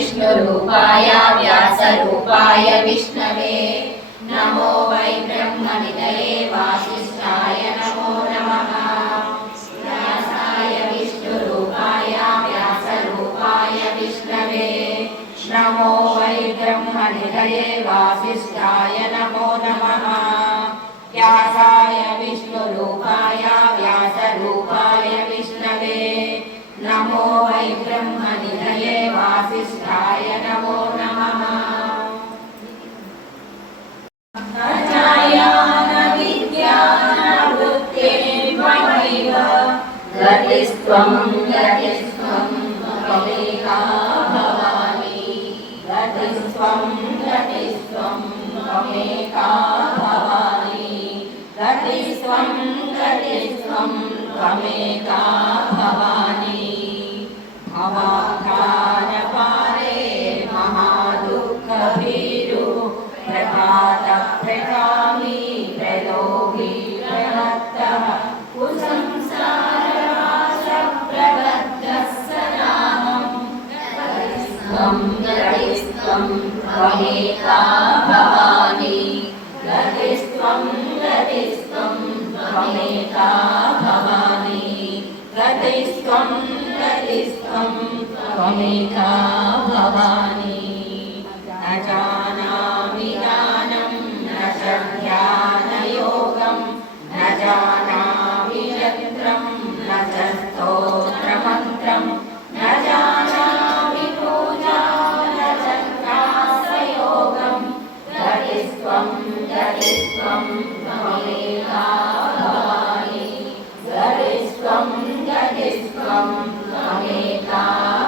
विष्णुरूपाय व्यासरूपाय विष्णवे नमो वै ब्रह्मनिधये वासिष्ठाय नमो नमः। व्यासाय विष्णुरूपाय व्यासरूपाय विष्णवे नमो वै ब्रह्मनिधये वासिष्ठाय नमो नमः। व्यासाय विष्णुरूपाय व्यासरूपाय विष्णवे नमो वै ब्रह्मनिधये वासिष्ठाय नमो नमः। गतिस्त्वं गतिस्त्वं त्वमेका भवानि गतिस्त्वं गतिस्त्वं त्वमेका भवानि गतिस्त्वं गतिस्त्वं त्वमेका भवानि। भवाधारपारे महादुःखभीरु प्रभातप्रगामी प्रलोभी प्रमत्तः गतिस्त्वं त्वमेका भवानि गतिस्त्वं गतिस्त्वं त्वमेका भवानि गतिस्त्वं गतिस्त्वं त्वमेका भवानि। न जानामि गानं न च ध्यानयोगं न जानामि यन्त्रं न च स्तोत्रमन्त्रं न जानामि गतिस्त्वं गतिस्त्वं त्वमेका भवानि गतिस्त्वं गतिस्त्वं त्वमेका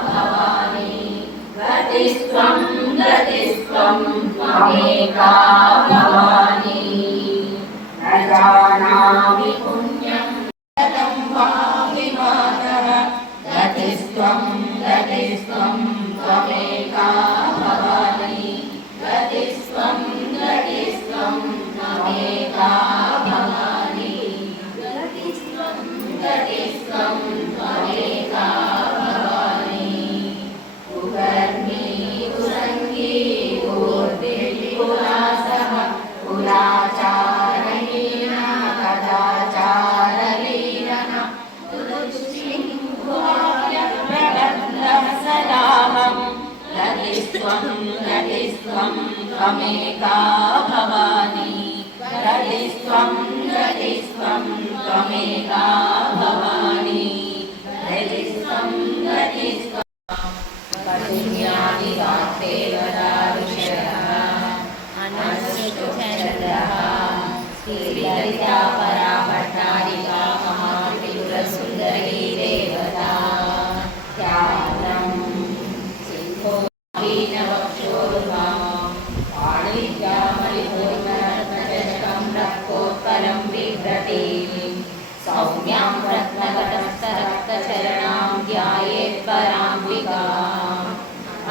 भवानि गतिस्त्वं गतिस्त्वं त्वमेका भवानि। न जानामि पुण्यं कथं वा विमानः गतिस्त्वं गतिस्त्वं त्वमेका भवानि गतिस्त्वं गतिस्त्वं त्वमेका भवानि गतिस्त्वं गतिस्त्वं त्वमेका भवानि। कुकर्मी कुसङ्गी कुर्दिपुरासः कुलाचारहीनः कदाचारलीनः कुरुश्चिङ्कुहायप्रबन्धः सदाहं गतिस्त्वं गतिस्त्वं त्वमेका भवानि गतिस्त्वं गतिस्त्वं त्वमेका भवानि गतिस्त्वं गतिस्त्वं। करुण्यादिवाग्देवता अनश्रुतचन्द्रः श्रीललिता पराभट्टारिका महात्रिपुरसुन्दरी देवता त्यागं सिंहो रक्तोत्पलं बिभ्रतीं सौम्यां रत्नकटस्थरक्तचरणां ध्यायेत् पराम्बिकाम्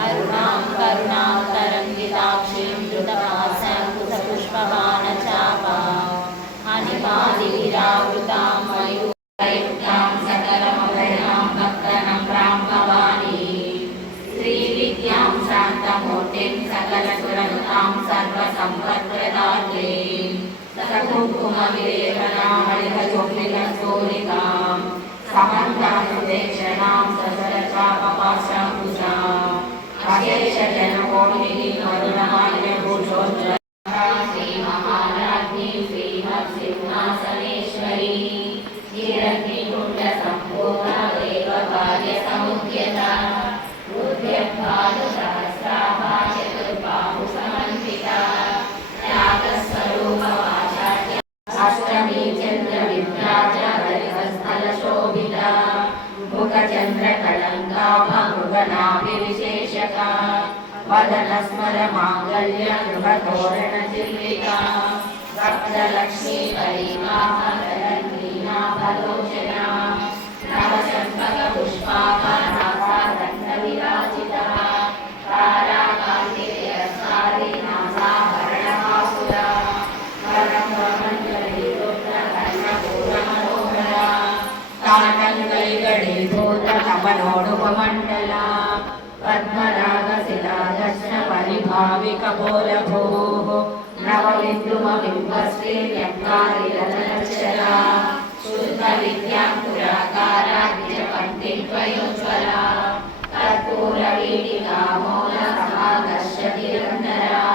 अरुणां करुणां तरङ्गिताक्षीं धृतवासङ्कुशपुष्पबाणचापाम् अनिपादिविरावृतां मयूरयुक्तां सकलमभयां भक्तनम्रां भवानी श्रीविद्यां शान्तमूर्तिं सकलसुरनुतां सर्वसम्पत्प्रदात्रीं सककुङ्कुमविलेपनामलिकचोलिकस्तूलिकां समन्तानुदेक्षणां ससरचापपाशाङ्कुशाम् अशेषजनकोटिनीं वरुणमाल्यभूषोज्ज्वलां श्रीमहाराज्ञीं श्रीमत्सिंहासनेश्वरी हिरण्यकुण्डसम्पूर्णा देवकार्यसमुद्यता रुद्रपादसहस्राभा चतुर्बाहुसमन्विता त्यागस्वरूपवाचार्य अष्टमी चन्द्रविद्याचार्यस्थलशोभिता मुखचन्द्रकलङ्काभमृगनाभिविशेषका वदनस्मरमाङ्गल्य गृहतोरणचिल्लिका वक्त्रलक्ष्मीकरीनाभरणीनाभलोचना नवचम्पकपुष्पाभनासादण्डविराजिता ताराकान्तिरसारी नासाभरणमासुरा वरमण्डलीरुद्रकर्णपूरमनोहरा ताटङ्कैगणीभूतकमलोडुपमण्डला पद्मरागसि भाविकपोलभोः नवविद्रुमबिम्बश्रीव्यङ्गारिरचनक्षरा शुद्धविद्यां पुराकारा द्विजपङ्क्तिद्वयोज्ज्वला कर्पूरवीटिकामूलसमाकर्षतिरन्धरा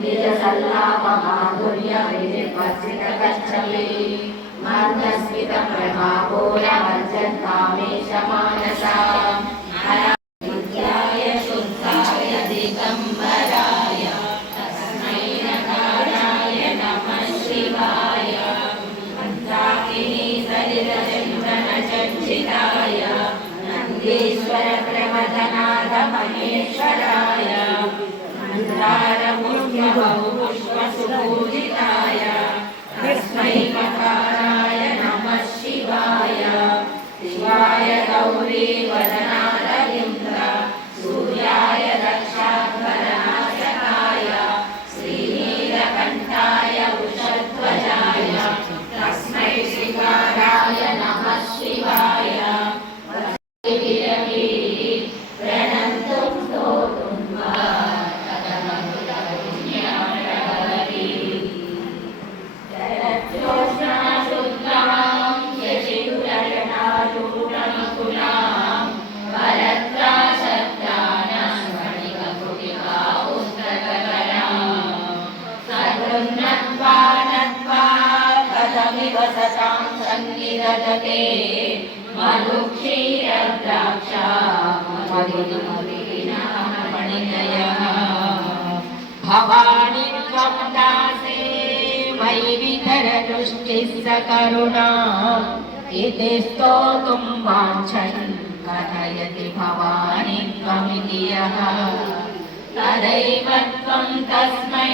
निजसल्लापमाधुर्यविधिवर्जितकच्छपी मन्दस्मितप्रभापूरमर्जन्तामेशमानसा विद्याय शुद्धाय दिगम्बराय तस्मै नकाराय नमः शिवाय मन्दाकिनी सलिलचन्दनचर्चिताय नन्दीश्वरप्रमथनाथ महेश्वराय मन्दारपुष्पबहुपुष्पसुपूजिताय तस्मै मकाराय नमः शिवाय शिवाय गौरीवदनाय इन्द्र सूर्याय दक्षाध्वरनाशकाय श्रीनीलकण्ठाय वृषध्वजाय तस्मै शिवाय नमः शिवाय प्रणन्तुं स्तोतुं वा कथमनुपुण्यमभवति जलज्योत्स्नाशुद्धां यशिरुरजटाजूटमकुलां वरत्राशब्दानस्मणिककुटिकापुस्तककलां सदृन्नत्वा नत्वा कथमिव सतां सन्निधत्ते मधुक्षीरद्राक्षा मधुमणिनयः भवानि त्वं दासे मयि वितरदृष्टिः सकरुणा इति स्तोतुं वाञ्छन् कथयति भवानि त्वमिति यः तदैव त्वं तस्मै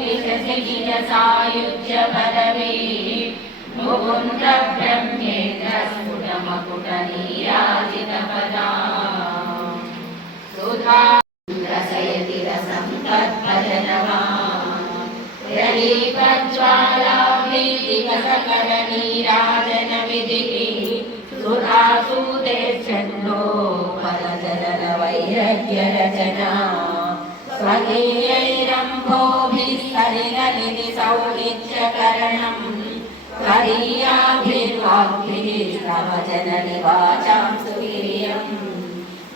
विशसि निजसायुज्य पदवी मुकुन्द ब्रह्मेन्द्र स्फुटमकुटनीराजितपदा सुधा रसयति रसं तद्भजनवान् प्रदीपज्वालाभीतिकसकलनीराजनविधिः सुधासूते छन्दो परजनवैरग्यरचना स्वकीयैरम्भोभिः सलिलनिधिसौहित्यकरणम् करीयाभिर्वाग्भिः तव जननि वाचां सुवीर्यम्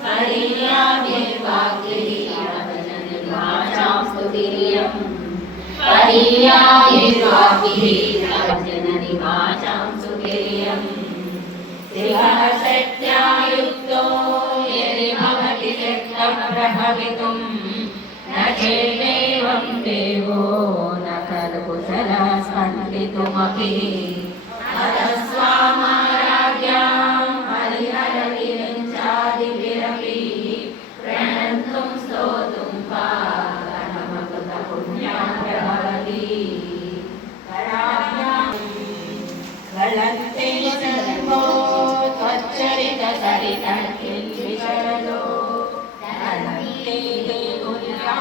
करीयाभिर्वाग्भिः तव जननि वाचां सुवीर्यम् करीयाभिर्वाग्भिः तव जननि वाचां सुवीर्यम् देहशक्त्या युक्तो यदि भवति शक्तं प्रभवितुं न चेदेवं देवो न खलु कुशलः स्पन्दितुमपि अतस्वामाराध्यां हरिहरविरिञ्चादिभिरपि प्रणन्तुं स्तोतुं वा कथमकृतपुण्यं प्रभवति गलन्ते सर्वो त्वच्चरितसरितकिल्बिषरलो धनन्ते तुल्या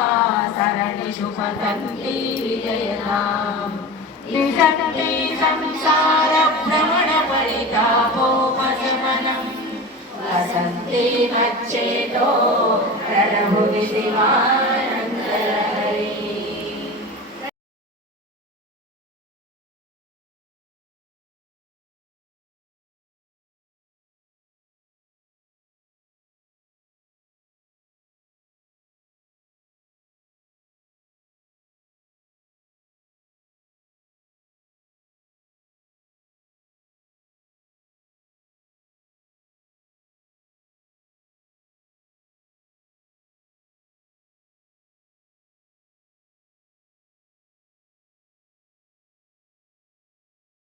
सरणिषु पतन्ति विजयताम् विशन्ति संसारभ्रमणपरितापोपशमनम् वसन्ति मच्चेतो प्रलहुति शिवानन्दलहरी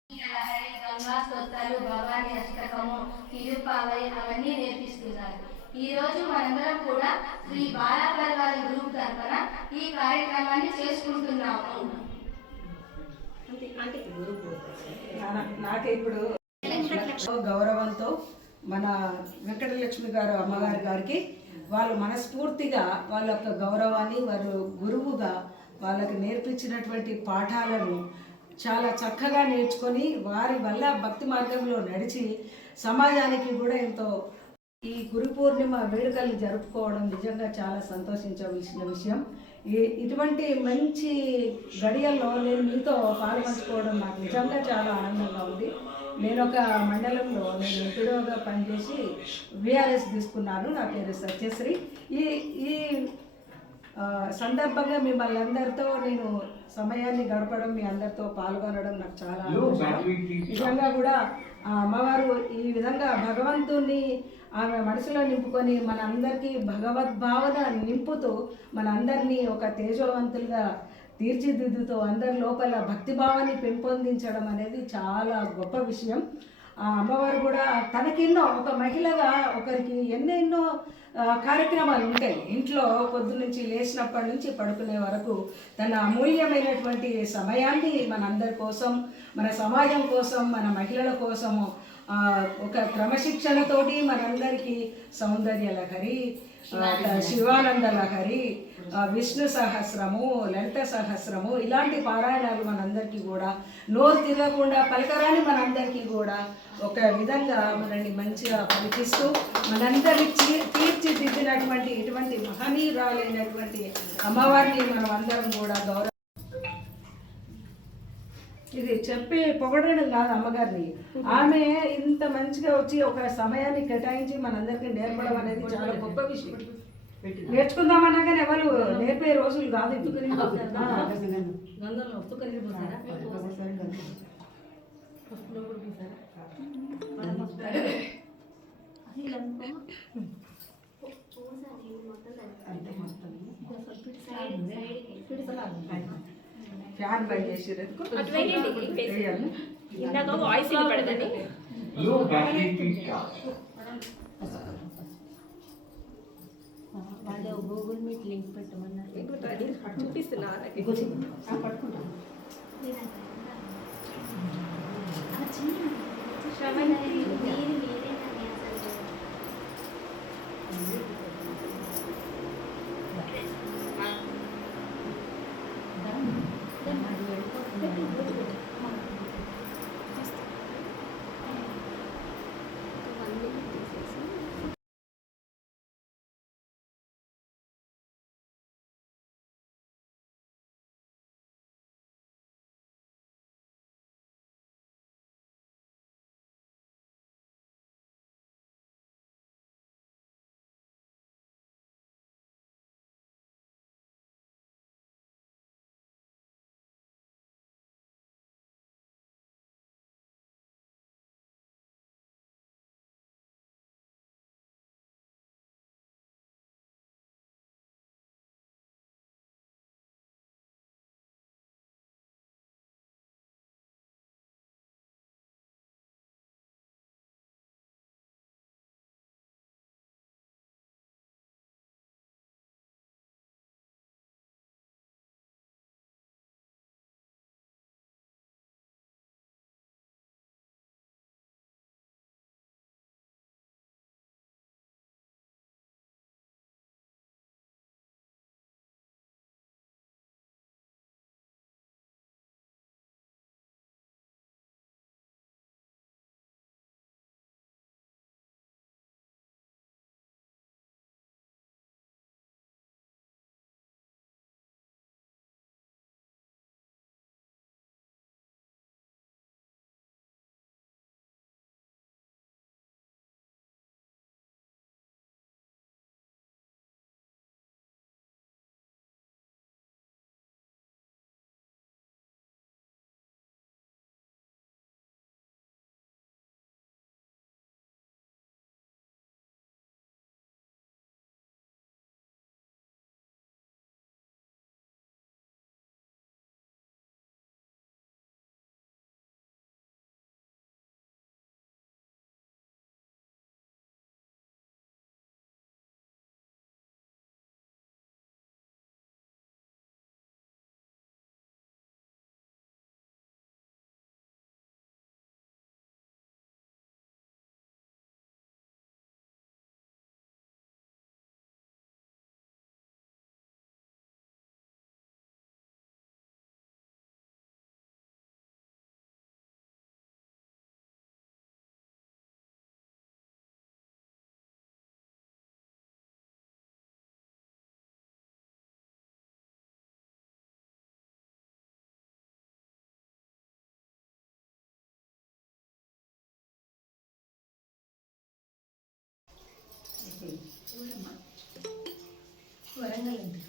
లహరి గంగా స్తోత్రాలు భవాని అష్టకము తిరుపావై అవన్నీ నేర్పిస్తున్నారు. ఈ రోజు మనందరం కూడా శ్రీ బాలపర్వారి గ్రూప్ తరఫున ఈ కార్యక్రమాన్ని చేసుకుంటున్నాము. నాకు ఇప్పుడు గౌరవంతో మన వెంకటలక్ష్మి గారు అమ్మగారి గారికి వాళ్ళు మనస్ఫూర్తిగా వాళ్ళ యొక్క గౌరవాన్ని వారు గురువుగా వాళ్ళకి నేర్పించినటువంటి పాఠాలను చాలా చక్కగా నేర్చుకొని వారి వల్ల భక్తి మార్గంలో నడిచి సమాజానికి కూడా ఎంతో ఈ గురు పూర్ణిమ వేడుకలు జరుపుకోవడం నిజంగా చాలా సంతోషించవలసిన విషయం. ఇటువంటి మంచి గడియల్లో నేను మీతో పాల్పంచుకోవడం నాకు నిజంగా చాలా ఆనందంగా ఉంది. నేను ఒక మండలంలో నేను ఎంపీడోగా పనిచేసి విఆర్ఎస్ తీసుకున్నాను. నా పేరు సత్యశ్రీ. ఈ ఈ సందర్భంగా మిమ్మల్ని అందరితో నేను సమయాన్ని గడపడం, మీ అందరితో పాల్గొనడం నాకు చాలా నిజంగా కూడా ఆ అమ్మవారు ఈ విధంగా భగవంతుని ఆమె మనసులో నింపుకొని మన అందరికీ భగవద్భావన నింపుతూ మన అందరినీ ఒక తేజవంతులుగా తీర్చిదిద్దుతూ అందరి లోపల భక్తిభావాన్ని పెంపొందించడం అనేది చాలా గొప్ప విషయం. ఆ అమ్మవారు కూడా తనకెన్నో ఒక మహిళగా ఒకరికి ఎన్నెన్నో కార్యక్రమాలు ఉంటాయి. ఇంట్లో పొద్దున్నుంచి లేచినప్పటి నుంచి పడుకునే వరకు తన అమూల్యమైనటువంటి సమయాన్ని మనందరి కోసం, మన సమాజం కోసం, మన మహిళల కోసము ఒక క్రమశిక్షణతోటి మనందరికీ సౌందర్య లహరి, శివానంద లహరి, విష్ణు సహస్రము, లలిత సహస్రము ఇలాంటి పారాయణాలు మనందరికీ కూడా నోరు తిరగకుండా పలకరాని మనందరికీ కూడా ఒక విధంగా మనల్ని మంచిగా పలికిస్తూ మనందరినీ తీర్చిదిద్దినటువంటి ఇటువంటి మహనీయురాలైనటువంటి అమ్మవారిని మనం అందరం కూడా గౌరవ ఇది చెప్పి పొగడడం కాదు అమ్మగారిని. ఆమె ఇంత మంచిగా వచ్చి ఒక సమయాన్ని కేటాయించి మనందరికీ నేర్పడం అనేది చాలా గొప్ప విషయం. నేర్చుకుందామన్నా కానీ ఎవరు నేర్పే రోజులు కాదు. ఫ్యాన్ బై చేసేందుకు ఇందాక వాయిస్ వినపడదని వాళ్ళు గూగుల్ మీట్ లింక్ పెట్టమన్నారు. చూపిస్తున్నా పట్టుకుంటా వరంగల్ ఉంది.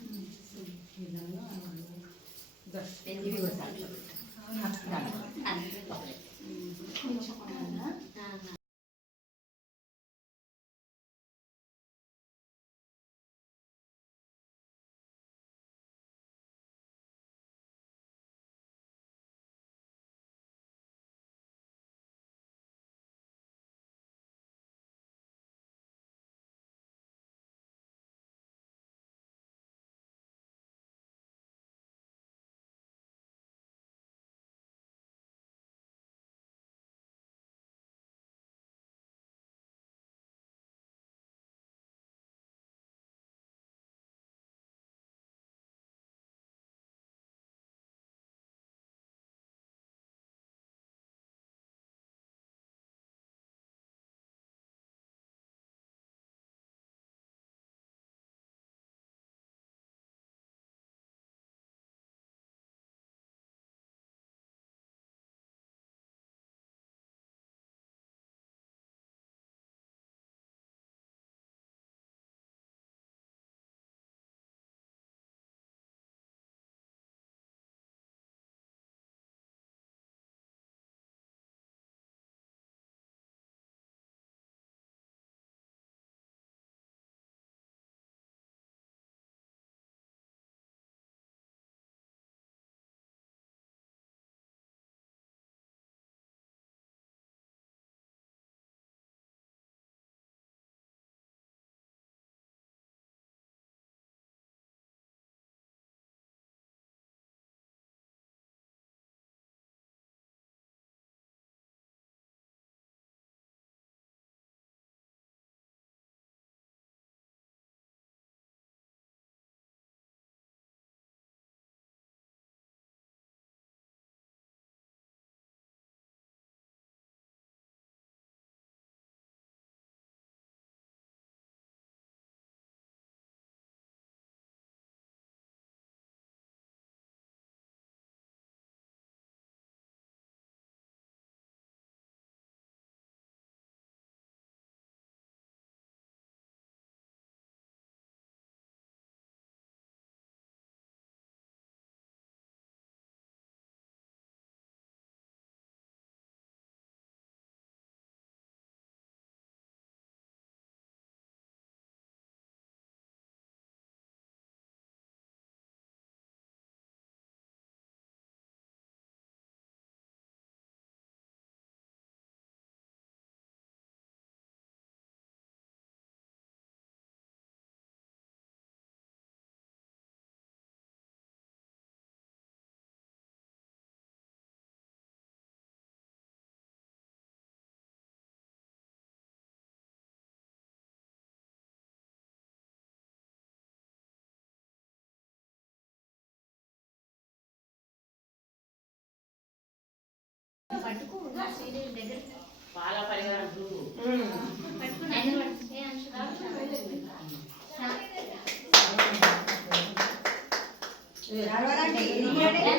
పాల పరివారం చూడు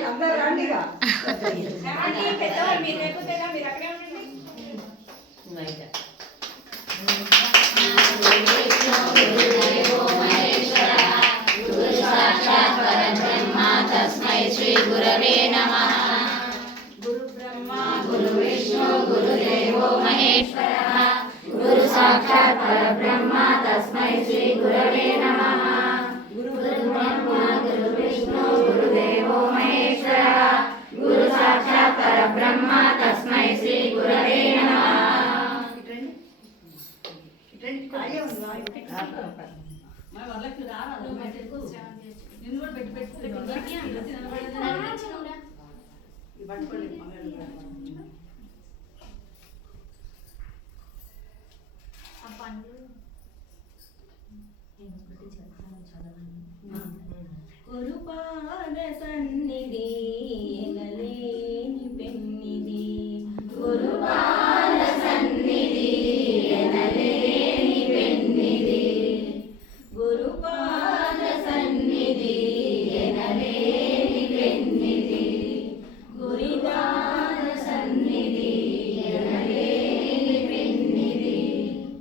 అందరూ రండిగా. పెద్దవాళ్ళు మీరు లేకపోతేగా మీరు అక్కడే ఉండండి. తస్మై శ్రీ గురవే నమః. గురు బ్రహ్మ గురు విష్ణు గురుదేవో మహేశ్వరః. గురు సాక్షాత్ పరబ్రహ్మ తస్మై శ్రీ గురవే నమః. గురు బ్రహ్మ గురు విష్ణు గురుదేవో మహేశ్వరః. గురు సాక్షాత్ పరబ్రహ్మ తస్మై శ్రీ గురవే నమః. గురుపాద సన్నిధి ఎనలేని పెన్నిది. గురుపాద సన్నిధి ఎనలేని పెన్నిది. గురుపాద సన్నిధి ఎనలేని పెన్నిది. గురిదాన సన్నిధి ఎనలేని పెన్నిది.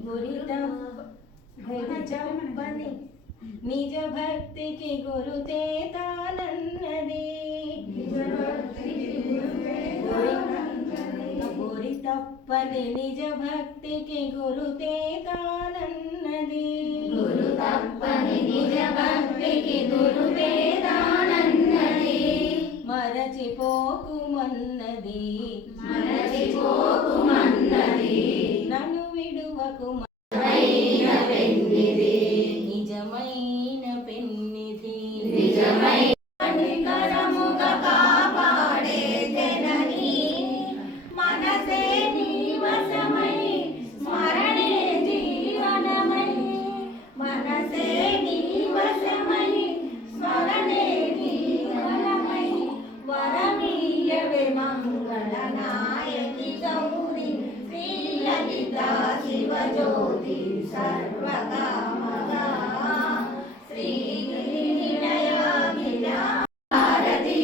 గురిద చంపని నిజ భక్తి భక్తికి గురుతే తానన్నది గురి తప్పని నిజ భక్తికి గురుతే తానన్నది గురు తప్పని నిజ భక్తికి గురుతే తానన్నది మరచిపోకుమన్నది మరచిపోకుమన్నది నన్ను విడువకు పెన్నిది నిజమైన పెన్నిది నిజమైన కరముగా కాపాడే జనని మనసే నీ వశమై స్మరణే జీవనమై మనసే నీ వశమై స్మరణే జీవనమై వరమీయవే మంగళనాయకి గౌరి శ్రీలలిత శివజ్యోతి సర్వకామగా శ్రీ భారతి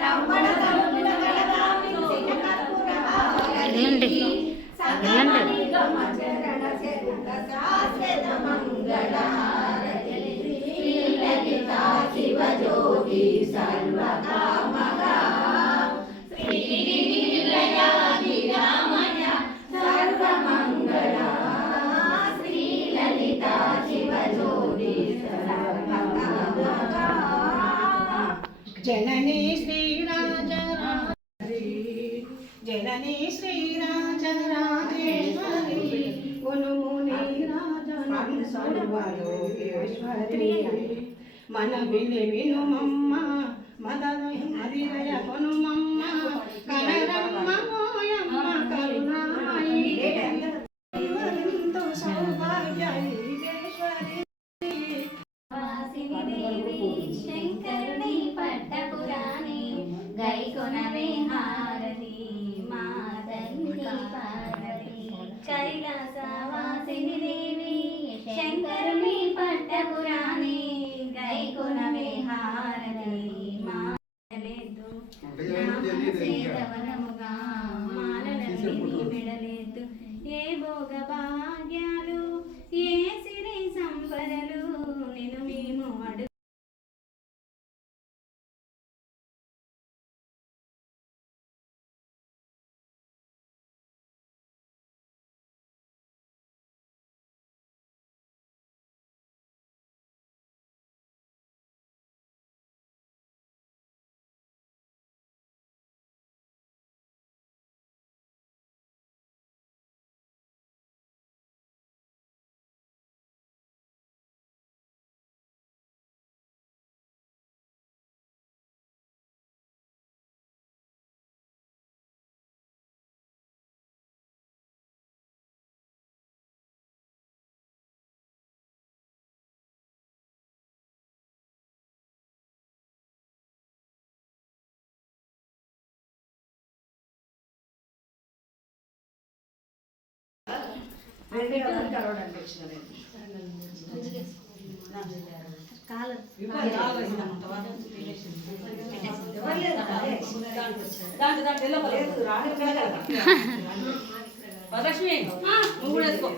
రమణ కరుణ గలగామి కర్పూర హారతి సకలని గమచరణ చరణ శాశ్వత మంగళ హారతి శ్రీలలిత శివజ్యోతి సర్వకామగా శ్రీ నిలయాదిరామయ సర్వమంగళ శ్రీలలిత శివజ్యోతి సర్వకామగా జననీ శ్రీరాజరాజేశ్వరి జననీ శ్రీరాజరాజేశ్వరి కొనుముని రాజనం సర్వలోకేశ్వరి మన విని వినుమమ్మ మదన హరిరయ కొనుమమ్మ కనరమ్మ మోయమ్మ కరుణాయి సౌభాగ్యేశ్వరి వాసిని దేవి శంకరుని పట్టపురాణి గైకొనవే హారతి మాతల్లి పార్వతి కైలాసవాసిని దేవి శంకరుని పట్టపురాణి గైకొనవే హారతి మాలలేదు నామసేదవనముగా మాలలన్నీ మెడలేదు ఏ భోగ భాగ్యాలు ఏ సిరి సంపదలు నేను మేము అడుగు వరలక్ష్మి నువ్వు కూడా వేసుకో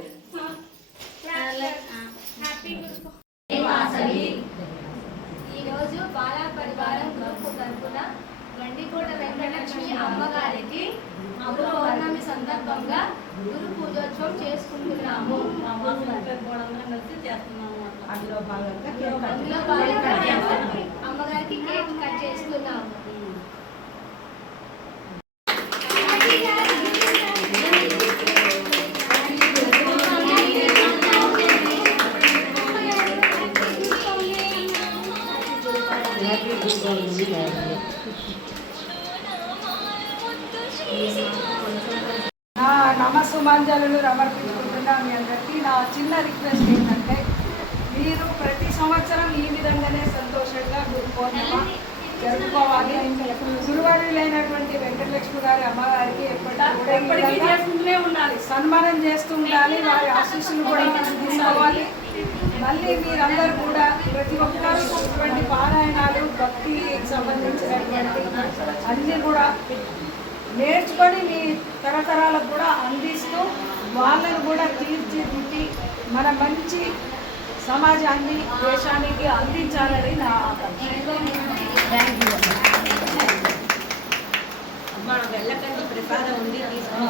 ఈరోజు బాలా పరివారం గ్రూప్ తరపున గండికోట వెంకటలక్ష్మి అమ్మగారికి పౌర్ణమి సందర్భంగా గురు పూజోత్సవం చేసుకుంటున్నాము. అందులో భాగంగా అమ్మగారికి కేక్ కట్ చేస్తున్నాము. నమస్సుమాంజలు సమర్పించుకుంటున్నా మీ అందరికీ. నా చిన్న రిక్వెస్ట్ ఏంటంటే మీరు ప్రతి సంవత్సరం ఈ విధంగానే సంతోషంగా గురు పౌర్ణిమ జరుపుకోవాలి. గురువారులైనటువంటి వెంకటలక్ష్మి గారి అమ్మగారికి ఎప్పటికీ చేసుకుంటూనే ఉండాలి, సన్మానం చేస్తూ ఉండాలి, వారి ఆశీస్సులు కూడా తీసుకోవాలి. మళ్ళీ మీరందరూ కూడా ప్రతి ఒక్కరు ఇటువంటి పారాయణాలు భక్తికి సంబంధించినటువంటి అన్నీ కూడా నేర్చుకొని మీ తరతరాలకు కూడా అందిస్తూ వాళ్ళను కూడా తీర్చిదిద్ది మన మంచి సమాజాన్ని దేశానికి అందించాలని నా ఆకాంక్ష. Thank you. అమ్మ వెళ్ళకండి, ప్రసాదం ఉంది తీసుకుని